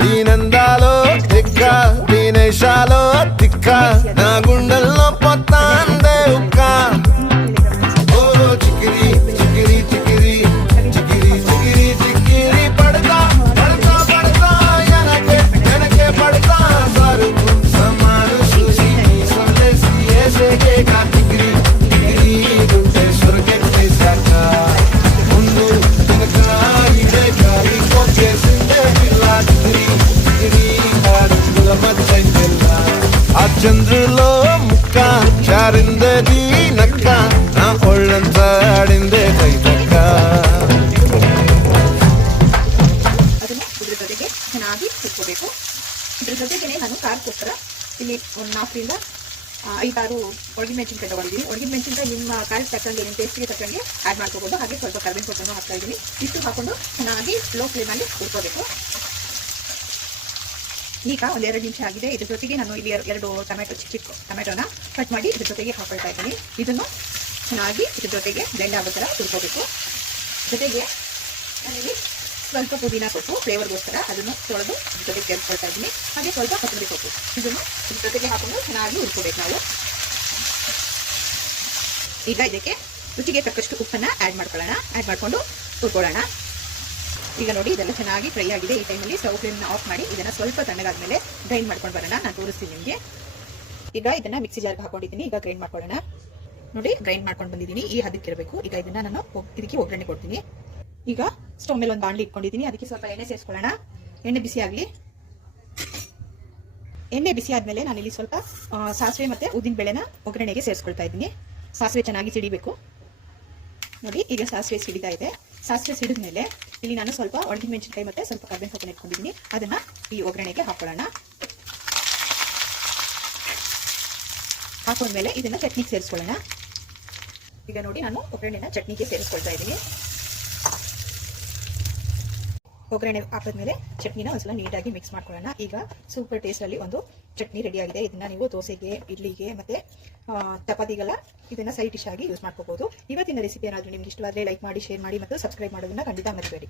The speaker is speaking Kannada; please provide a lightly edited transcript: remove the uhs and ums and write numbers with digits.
దీనందాలో తిక్క దీనేశాలో తిక్క నా గుండెల్లో పొత్తాందే ఉక్క ఓ చికిరి చికిరి చికిరి చికిరి చికిరి చికిరి పడతా పడతా పడతా ఎనకే పడతా సరుకు సమాను చూసి సందేశి ఏసేకే కా చికిరి చికిరి దుంటే స్వర్గెత్తే సాక ముందు వెనక ఇదే గాలి కొక్కేసిందే పిల్ల చికిరి చికిరి అడుగుల మధ్య ఆ చంద్రులో ముక్క చారిందది నక్క నా ఒళ్ళంత ఆడిందే ಕೈತಕ್ಕ ಅದನ್ನು ಇದ್ರ ಜೊತೆಗೆ ಚೆನ್ನಾಗಿ ಹುರ್ಕೋಬೇಕು. ಇದ್ರ ಜೊತೆಗೆ ನಾನು ಖಾರಕ್ಕೋಸ್ಕರ ಇಲ್ಲಿ ಒಂದು 4ರಿಂದ 5-6 ಒಣಗಿನ ಮೆಣಸಿನಕಾಯಿ ತಗೊಂಡಿದ್ದೀನಿ. ಒಣಗಿನ ಮೆಣಸಿನಕಾಯಿ ನಿಮ್ಮ ಖಾರಕ್ಕೆ ತಕ್ಕಂಗೆ ನಿಮ್ಮ ಟೇಸ್ಟ್ಗೆ ತಕ್ಕಂಗೆ ಆ್ಯಡ್ ಮಾಡ್ಕೋಬೋದು. ಹಾಗೆ ಸ್ವಲ್ಪ ಕರಿಬೇವು ಸೊಪ್ಪನ್ನು ಹಾಕ್ತಾ ಇದ್ದೀನಿ. ಇಷ್ಟು ಹಾಕೊಂಡು ಚೆನ್ನಾಗಿ ಲೋ ಫ್ಲೇಮಲ್ಲಿ ಹುರ್ಕೋಬೇಕು. ಈಗ ಒಂದು 2 ನಿಮಿಷ ಆಗಿದೆ. ಇದ್ರ ಜೊತೆಗೆ ನಾನು ಇಲ್ಲಿ 2 ಟೊಮೆಟೊ ಚಿಕ್ಕ ಟೊಮೆಟೊನ ಕಟ್ ಮಾಡಿ ಇದ್ರ ಜೊತೆಗೆ ಹಾಕೊಳ್ತಾ ಇದ್ದೀನಿ. ಇದನ್ನು ಚೆನ್ನಾಗಿ ಇದ್ರ ಜೊತೆಗೆ ಬ್ಲೆಂಡ್ ಆಗೋ ಥರ ಹುರ್ಕೋಬೇಕು. ಜೊತೆಗೆ ನಾನಿಲ್ಲಿ ಸ್ವಲ್ಪ ಪುದೀನ ಸೊಪ್ಪು ಫ್ಲೇವರ್ಗೋಸ್ಕರ ಅದನ್ನು ತೊಳೆದು ಇದ್ರ ಜೊತೆಗೆ ಸೇರಿಸ್ಕೊಳ್ತಾ ಇದ್ದೀನಿ. ಹಾಗೆ ಸ್ವಲ್ಪ ಕೊತ್ತಂಬರಿ ಸೊಪ್ಪು ಇದನ್ನು ಇದ್ರ ಜೊತೆಗೆ ಹಾಕೊಂಡು ಚೆನ್ನಾಗಿ ಹುರ್ಕೋಬೇಕು ನಾವು. ಈಗ ಇದಕ್ಕೆ ರುಚಿಗೆ ತಕ್ಕಷ್ಟು ಉಪ್ಪನ್ನು ಆ್ಯಡ್ ಮಾಡ್ಕೊಳ್ಳೋಣ. ಆ್ಯಡ್ ಮಾಡಿಕೊಂಡು ಹುರ್ಕೊಳ್ಳೋಣ. ಈಗ ನೋಡಿ ಇದೆಲ್ಲ ಚೆನ್ನಾಗಿ ಫ್ರೈ ಆಗಿದೆ. ಈ ಟೈಮಲ್ಲಿ ಸ್ಟವ್ ಫ್ಲೇಮ್ನ ಆಫ್ ಮಾಡಿ ಇದನ್ನು ಸ್ವಲ್ಪ ತಣ್ಣಗಾದ್ಮೇಲೆ ಗ್ರೈಂಡ್ ಮಾಡ್ಕೊಂಡು ಬರೋಣ. ನಾನು ತೋರಿಸ್ತೀನಿ ನಿಮಗೆ. ಈಗ ಇದನ್ನ ಮಿಕ್ಸಿ ಜಾರ್ಗೆ ಹಾಕೊಂಡಿದ್ದೀನಿ. ಈಗ ಗ್ರೈಂಡ್ ಮಾಡ್ಕೊಳ್ಳೋಣ. ನೋಡಿ ಗ್ರೈಂಡ್ ಮಾಡ್ಕೊಂಡು ಬಂದಿದ್ದೀನಿ. ಈ ಹದಕ್ಕಿರಬೇಕು. ಈಗ ಇದನ್ನ ನಾನು ಇದಕ್ಕೆ ಒಗ್ಗರಣೆ ಕೊಡ್ತೀನಿ. ಈಗ ಸ್ಟವ್ ಮೇಲೆ ಒಂದು ಬಾಣಲಿ ಇಟ್ಕೊಂಡಿದ್ದೀನಿ. ಅದಕ್ಕೆ ಸ್ವಲ್ಪ ಎಣ್ಣೆ ಸೇರಿಸ್ಕೊಳ್ಳೋಣ. ಎಣ್ಣೆ ಬಿಸಿ ಆಗಲಿ. ಎಣ್ಣೆ ಬಿಸಿ ಆದಮೇಲೆ ನಾನಿಲ್ಲಿ ಸ್ವಲ್ಪ ಸಾಸಿವೆ ಮತ್ತು ಉದ್ದಿನ ಬೇಳೆನ ಒಗ್ಗರಣೆಗೆ ಸೇರಿಸ್ಕೊಳ್ತಾ ಇದ್ದೀನಿ. ಸಾಸಿವೆ ಚೆನ್ನಾಗಿ ಸಿಡಿಬೇಕು. ನೋಡಿ ಈಗ ಸಾಸಿವೆ ಸಿಡಿತಾ ಇದೆ. ಸಾಸಿವೆ ಸಿಡಿದ ಮೇಲೆ ಇಲ್ಲಿ ನಾನು ಸ್ವಲ್ಪ ಒಣಗಿನ ಮೆಣಸಿನಕಾಯಿ ಮತ್ತು ಸ್ವಲ್ಪ ಕರಿಬೇವು ಸೊಪ್ಪನ್ನು ಇಟ್ಕೊಂಡಿದ್ದೀನಿ. ಅದನ್ನು ಈ ಒಗ್ಗರಣೆಗೆ ಹಾಕೊಳ್ಳೋಣ. ಹಾಕೊಂಡ್ಮೇಲೆ ಇದನ್ನು ಚಟ್ನಿಗೆ ಸೇರಿಸ್ಕೊಳ್ಳೋಣ. ಈಗ ನೋಡಿ ನಾನು ಒಗ್ಗರಣೆನ ಚಟ್ನಿಗೆ ಸೇರಿಸ್ಕೊಳ್ತಾ ಇದ್ದೀನಿ. ಒಗ್ಗರಣೆ ಹಾಕಿದ್ಮೇಲೆ ಚಟ್ನಿನ ಒಂದ್ಸಲ ನೀಟಾಗಿ ಮಿಕ್ಸ್ ಮಾಡ್ಕೊಳ್ಳೋಣ. ಈಗ ಸೂಪರ್ ಟೇಸ್ಟಲ್ಲಿ ಒಂದು ಚಟ್ನಿ ರೆಡಿ ಆಗಿದೆ. ಇದನ್ನ ನೀವು ದೋಸೆಗೆ, ಇಡ್ಲಿಗೆ ಮತ್ತು ಚಪಾತಿಗೆಲ್ಲ ಇದನ್ನು ಸೈಡ್ ಡಿಶ್ ಆಗಿ ಯೂಸ್ ಮಾಡ್ಕೋಬಹುದು. ಇವತ್ತಿನ ರೆಸಿಪಿ ಏನಾದರೂ ನಿಮ್ಗೆ ಇಷ್ಟವಾದರೆ ಲೈಕ್ ಮಾಡಿ, ಶೇರ್ ಮಾಡಿ ಮತ್ತು ಸಬ್ಸ್ಕ್ರೈಬ್ ಮಾಡೋದನ್ನ ಖಂಡಿತ ಮರಿಬೇಡಿ.